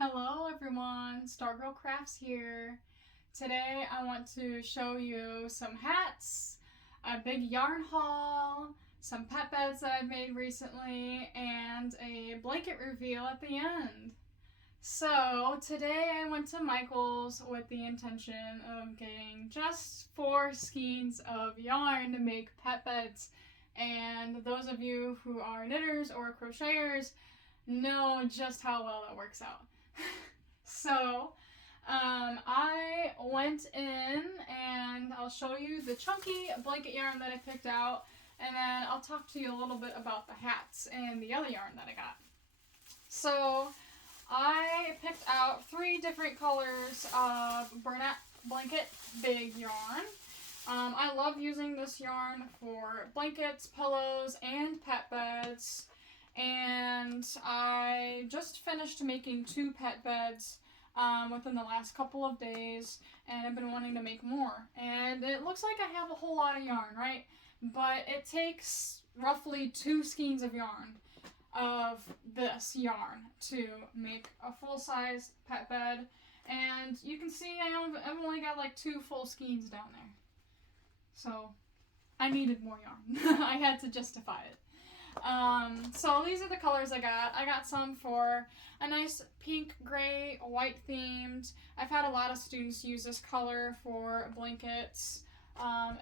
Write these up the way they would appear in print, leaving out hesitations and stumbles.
Hello everyone, Stargirl Crafts here. Today I want to show you some hats, a big yarn haul, some pet beds that I've made recently, and a blanket reveal at the end. So today I went to Michael's with the intention of getting just 4 skeins of yarn to make pet beds. And those of you who are knitters or crocheters know just how well that works out. So, I went in and I'll show you the chunky blanket yarn that I picked out, and then I'll talk to you a little bit about the hats and the other yarn that I got. So, I picked out 3 different colors of burlap blanket big yarn. I love using this yarn for blankets, pillows, and pet beds. And I just finished making 2 pet beds within the last couple of days, and I've been wanting to make more. And it looks like I have a whole lot of yarn, right? But it takes roughly 2 skeins of yarn of this yarn to make a full-size pet bed. And you can see I've only got like 2 full skeins down there. So I needed more yarn. I had to justify it. So these are the colors I got. I got some for a nice pink, gray, white themed. I've had a lot of students use this color for blankets.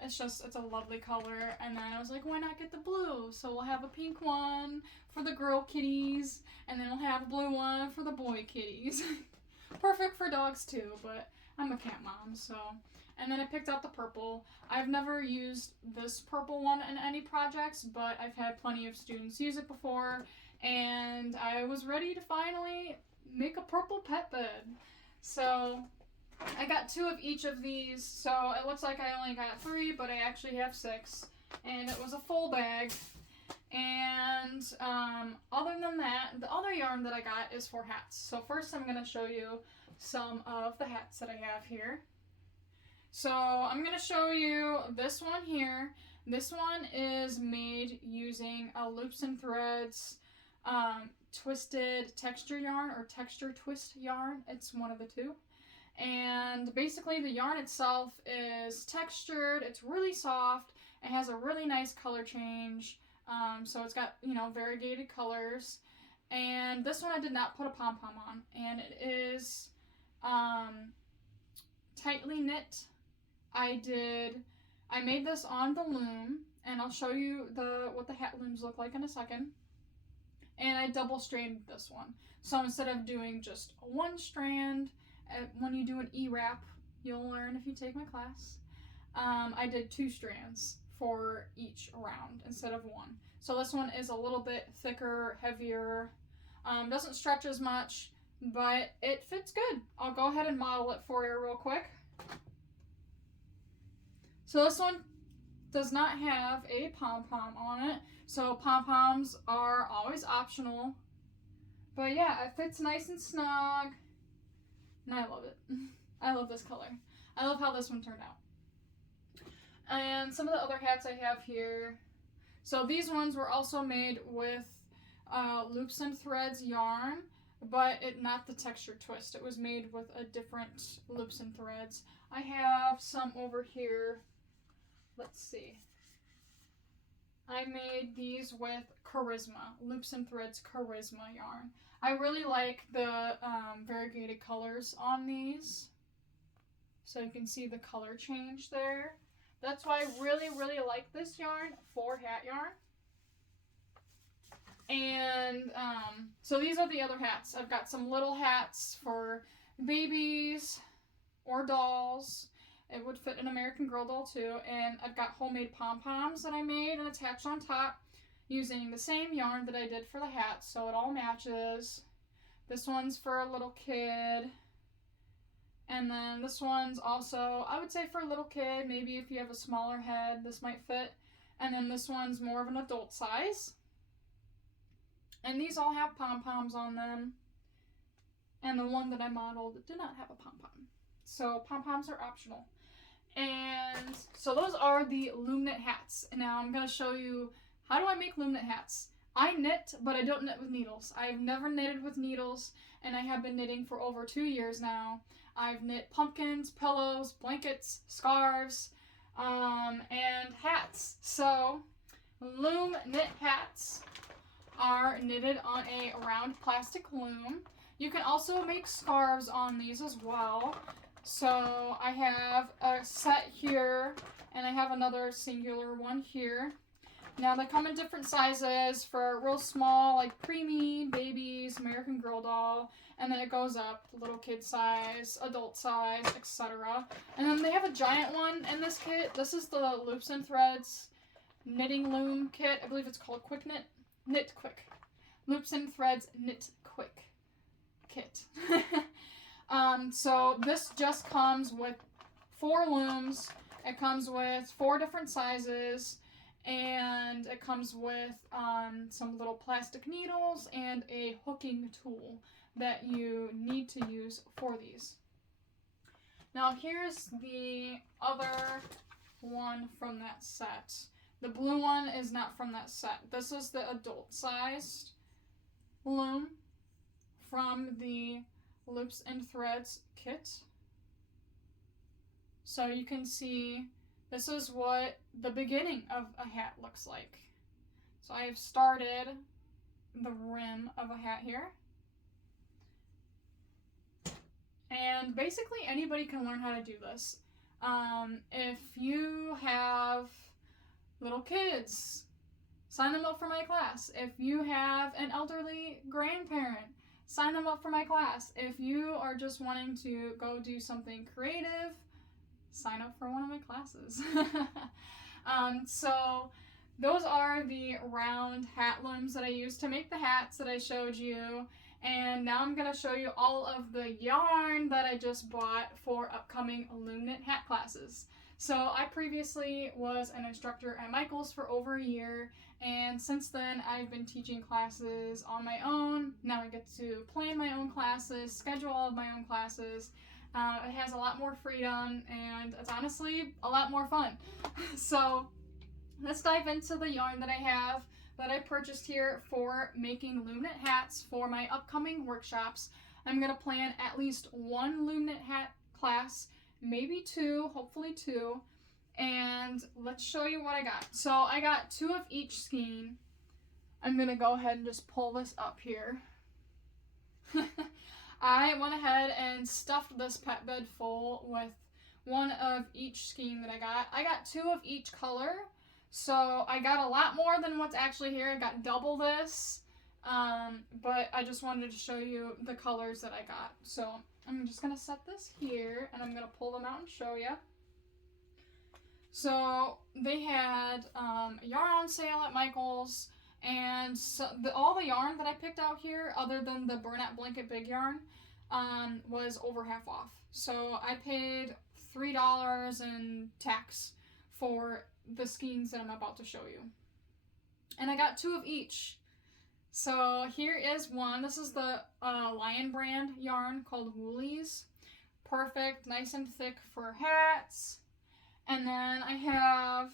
It's a lovely color. And then I was like, why not get the blue? So we'll have a pink one for the girl kitties, and then we'll have a blue one for the boy kitties. Perfect for dogs too, but I'm a cat mom, so. And then I picked out the purple. I've never used this purple one in any projects, but I've had plenty of students use it before, and I was ready to finally make a purple pet bed. So I got 2 of each of these, so it looks like I only got 3, but I actually have 6, and it was a full bag. And other than that, the other yarn that I got is for hats. So first I'm going to show you some of the hats that I have here. So I'm going to show you this one here. This one is made using a Loops and Threads twisted texture yarn or texture twist yarn. It's one of the 2. And basically the yarn itself is textured. It's really soft. It has a really nice color change. So it's got, variegated colors. And this one I did not put a pom-pom on. And it is tightly knit. I made this on the loom, and I'll show you what the hat looms look like in a second. And I double stranded this one. So instead of doing just one strand, when you do an E-wrap, you'll learn if you take my class, I did 2 strands for each round instead of 1. So this one is a little bit thicker, heavier, doesn't stretch as much, but it fits good. I'll go ahead and model it for you real quick. So this one does not have a pom-pom on it, so pom-poms are always optional. But yeah, it fits nice and snug, and I love it. I love this color. I love how this one turned out. And some of the other hats I have here. So these ones were also made with Loops and Threads yarn, but not the texture twist. It was made with a different Loops and Threads. I have some over here. Let's see. I made these with Charisma, Loops and Threads Charisma yarn. I really like the variegated colors on these. So you can see the color change there. That's why I really, really like this yarn for hat yarn. And so these are the other hats. I've got some little hats for babies or dolls. It would fit an American Girl doll too. And I've got homemade pom-poms that I made and attached on top using the same yarn that I did for the hat, so it all matches. This one's for a little kid. And then this one's also, I would say for a little kid, maybe if you have a smaller head, this might fit. And then this one's more of an adult size. And these all have pom-poms on them. And the one that I modeled did not have a pom-pom. So pom-poms are optional. And so those are the loom-knit hats. And now I'm going to show you how do I make loom-knit hats. I knit, but I don't knit with needles. I've never knitted with needles, and I have been knitting for over 2 years now. I've knit pumpkins, pillows, blankets, scarves, and hats. So, loom knit hats are knitted on a round plastic loom. You can also make scarves on these as well. So I have a set here, and I have another singular one here. Now they come in different sizes for real small, like preemie, babies, American Girl doll, and then it goes up, little kid size, adult size, etc. And then they have a giant one in this kit. This is the Loops and Threads knitting loom kit. I believe it's called Quick Knit. Knit Quick. Loops and Threads Knit Quick kit. So this just comes with 4 looms. It comes with 4 different sizes, and it comes with some little plastic needles and a hooking tool that you need to use for these. Now here's the other one from that set. The blue one is not from that set. This is the adult sized loom from the Loops and Threads kit. So you can see this is what the beginning of a hat looks like. So I have started the rim of a hat here. And basically anybody can learn how to do this. If you have little kids, sign them up for my class. If you have an elderly grandparent, sign them up for my class. If you are just wanting to go do something creative, sign up for one of my classes. So those are the round hat looms that I used to make the hats that I showed you. And now I'm going to show you all of the yarn that I just bought for upcoming loom knit hat classes. So I previously was an instructor at Michael's for over a year, and since then I've been teaching classes on my own. Now I get to plan my own classes, schedule all of my own classes. It has a lot more freedom, and it's honestly a lot more fun. So let's dive into the yarn that I have that I purchased here for making loom knit hats for my upcoming workshops. I'm going to plan at least 1 loom knit hat class, maybe 2, hopefully 2, and let's show you what I got. So I got 2 of each skein. I'm going to go ahead and just pull this up here. I went ahead and stuffed this pet bed full with 1 of each skein that I got. I got 2 of each color, so I got a lot more than what's actually here. I got double this, but I just wanted to show you the colors that I got. So I'm just going to set this here, and I'm going to pull them out and show you. So they had yarn on sale at Michael's, and so all the yarn that I picked out here, other than the Burnett Blanket Big Yarn, was over half off. So I paid $3 in tax for the skeins that I'm about to show you. And I got 2 of each. So here is one. This is the Lion brand yarn called Woolies. Perfect, nice and thick for hats. And then I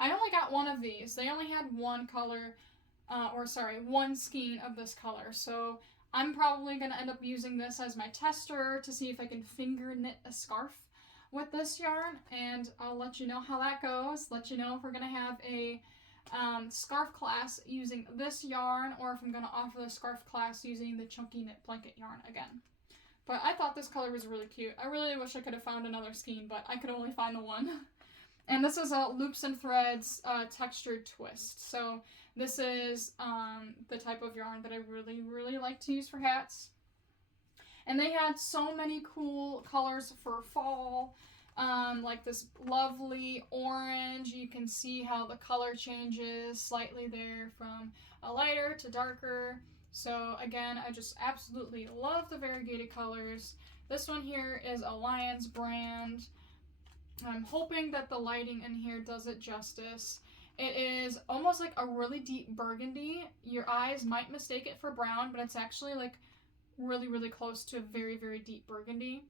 only got 1 of these. They only had 1 color, 1 skein of this color. So I'm probably going to end up using this as my tester to see if I can finger knit a scarf with this yarn. And I'll let you know how that goes. Let you know if we're going to have a scarf class using this yarn, or if I'm going to offer the scarf class using the Chunky Knit Blanket yarn again. But I thought this color was really cute. I really wish I could have found another skein, but I could only find the 1. And this is a Loops and Threads textured twist. So this is the type of yarn that I really, really like to use for hats. And they had so many cool colors for fall. Like this lovely orange. You can see how the color changes slightly there from a lighter to darker. So again, I just absolutely love the variegated colors. This one here is a Lion's brand. I'm hoping that the lighting in here does it justice. It is almost like a really deep burgundy. Your eyes might mistake it for brown, but it's actually like really, really close to very, very deep burgundy.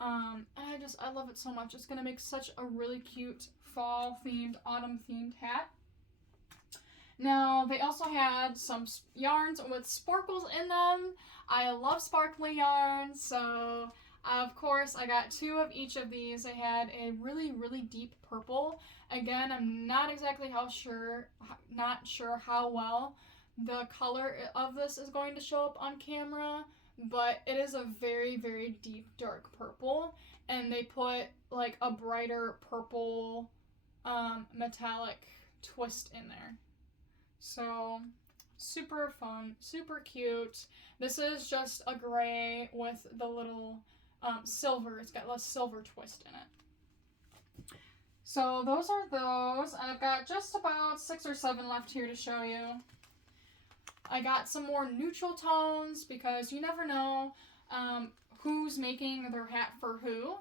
And I love it so much. It's going to make such a really cute fall-themed, autumn-themed hat. Now, they also had some yarns with sparkles in them. I love sparkly yarns, so of course I got 2 of each of these. I had a really, really deep purple. Again, I'm not exactly not sure how well the color of this is going to show up on camera, but it is a very, very deep, dark purple, and they put like a brighter purple metallic twist in there. So, super fun, super cute. This is just a gray with the little silver. It's got a silver twist in it. So those are those. I've got just about 6 or 7 left here to show you. I got some more neutral tones because you never know who's making their hat for who.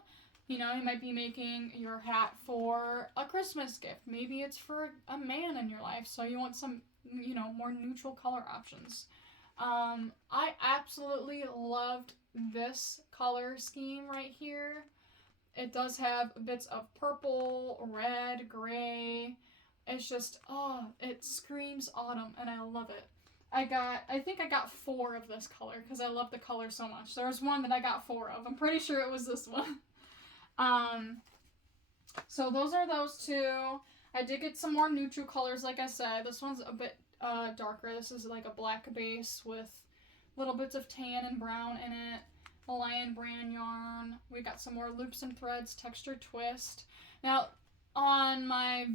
You know, you might be making your hat for a Christmas gift. Maybe it's for a man in your life, so you want some, you know, more neutral color options. I absolutely loved this color scheme right here. It does have bits of purple, red, gray. It's just, oh, it screams autumn, and I love it. I think I got 4 of this color because I love the color so much. There's one that I got 4 of. I'm pretty sure it was this one. So those are those 2. I did get some more neutral colors, like I said. This one's a bit darker. This is like a black base with little bits of tan and brown in it. A lion brand yarn. We got some more loops and threads, texture twist. Now, on my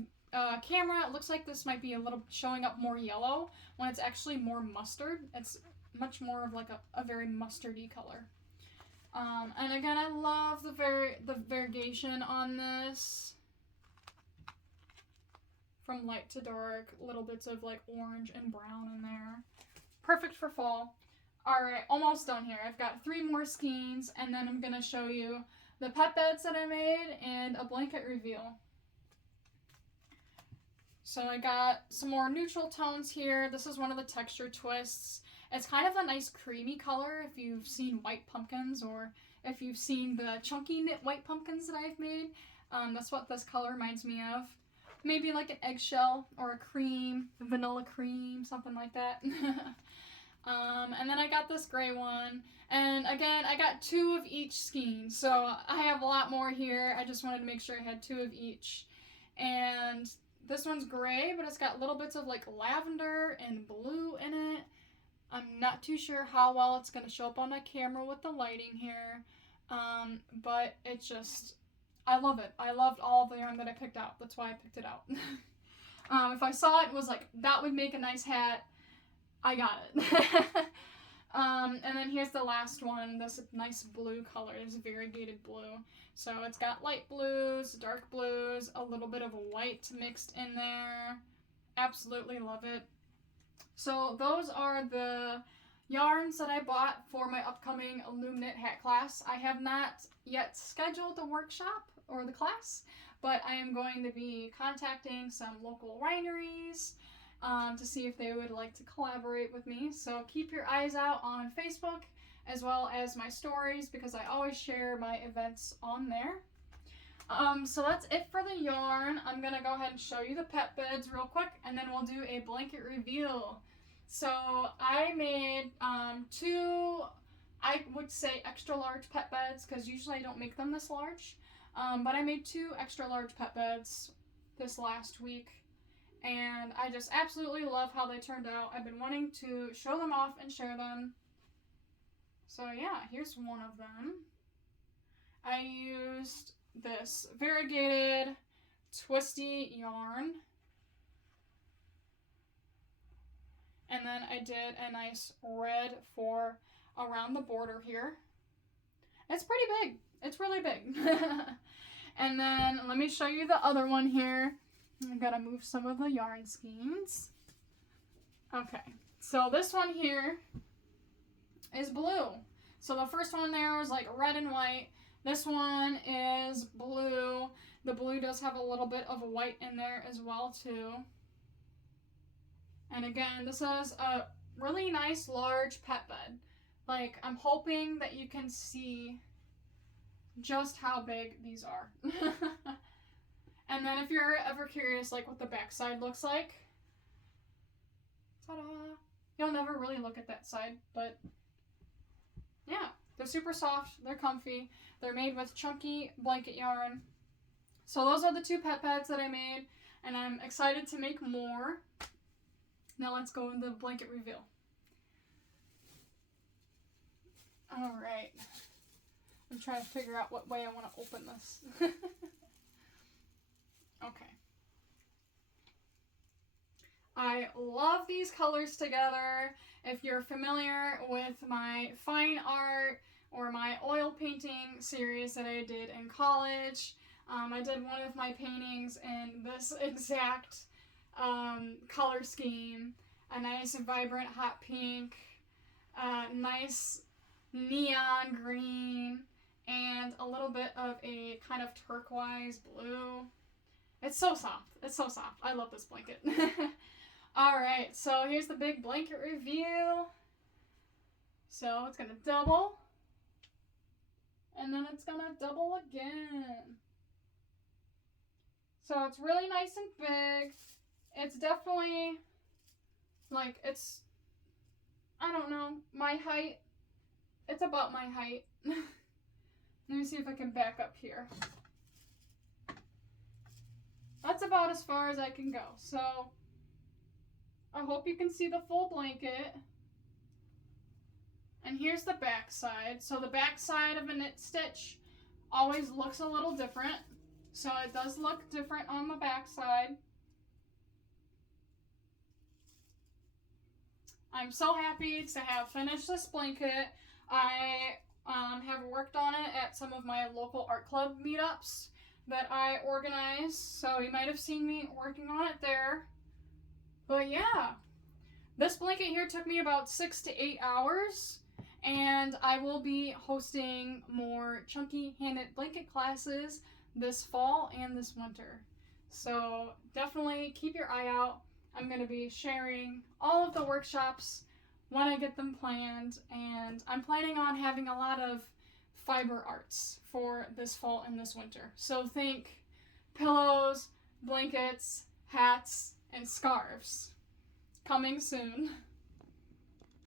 camera, it looks like this might be a little showing up more yellow when it's actually more mustard. It's much more of like a very mustardy color. And again, I love the variegation on this. From light to dark, little bits of like orange and brown in there. Perfect for fall. Alright, almost done here. I've got 3 more skeins, and then I'm going to show you the pet beds that I made and a blanket reveal. So I got some more neutral tones here. This is one of the texture twists. It's kind of a nice creamy color if you've seen white pumpkins, or if you've seen the chunky knit white pumpkins that I've made. That's what this color reminds me of. Maybe like an eggshell or a cream, vanilla cream, something like that. And then I got this gray one. And again, I got 2 of each skein. So I have a lot more here. I just wanted to make sure I had 2 of each. And this one's gray, but it's got little bits of like lavender and blue in it. I'm not too sure how well it's going to show up on my camera with the lighting here. But it's just, I love it. I loved all the yarn that I picked out. That's why I picked it out. If I saw it was like, that would make a nice hat, I got it. And then here's the last one, this nice blue color. It's variegated blue. So it's got light blues, dark blues, a little bit of white mixed in there. Absolutely love it. So those are the yarns that I bought for my upcoming loom-knit hat class. I have not yet scheduled the workshop or the class, but I am going to be contacting some local wineries to see if they would like to collaborate with me. So keep your eyes out on Facebook as well as my stories, because I always share my events on there. So that's it for the yarn. I'm going to go ahead and show you the pet beds real quick, and then we'll do a blanket reveal. So I made 2, I would say extra large pet beds, because usually I don't make them this large. But I made 2 extra large pet beds this last week, and I just absolutely love how they turned out. I've been wanting to show them off and share them. So yeah, here's one of them. I used this variegated twisty yarn, and then I did a nice red for around the border here. It's pretty big. It's really big. And then let me show you the other one here. I'm gonna move some of the yarn skeins. Okay, so this one here is blue. So the first one there was like red and white. This one is blue. The blue does have a little bit of white in there as well too. And again, this is a really nice large pet bed. Like, I'm hoping that you can see just how big these are. And then if you're ever curious like what the backside looks like, Ta-da! You'll never really look at that side, but yeah, they're super soft, they're comfy, they're made with chunky blanket yarn. So those are the 2 pet beds that I made, and I'm excited to make more. Now let's go into the blanket reveal. Alright. I'm trying to figure out what way I want to open this. Okay. I love these colors together. If you're familiar with my fine art or my oil painting series that I did in college, I did one of my paintings in this exact color scheme. A nice vibrant hot pink, nice neon green, and a little bit of a kind of turquoise blue. It's so soft. It's so soft. I love this blanket. Alright, so here's the big blanket review. So it's going to double. And then it's going to double again. So it's really nice and big. It's definitely, like, it's, I don't know, my height. It's about my height. Let me see if I can back up here. That's about as far as I can go. So I hope you can see the full blanket. And here's the back side. So the back side of a knit stitch always looks a little different. So it does look different on the back side. I'm so happy to have finished this blanket. I have worked on it at some of my local art club meetups that I organize. So you might have seen me working on it there. But yeah, this blanket here took me about 6 to 8 hours. And I will be hosting more chunky hand-knit blanket classes this fall and this winter. So definitely keep your eye out. I'm going to be sharing all of the workshops when I get them planned, and I'm planning on having a lot of fiber arts for this fall and this winter. So think pillows, blankets, hats, and scarves. Coming soon.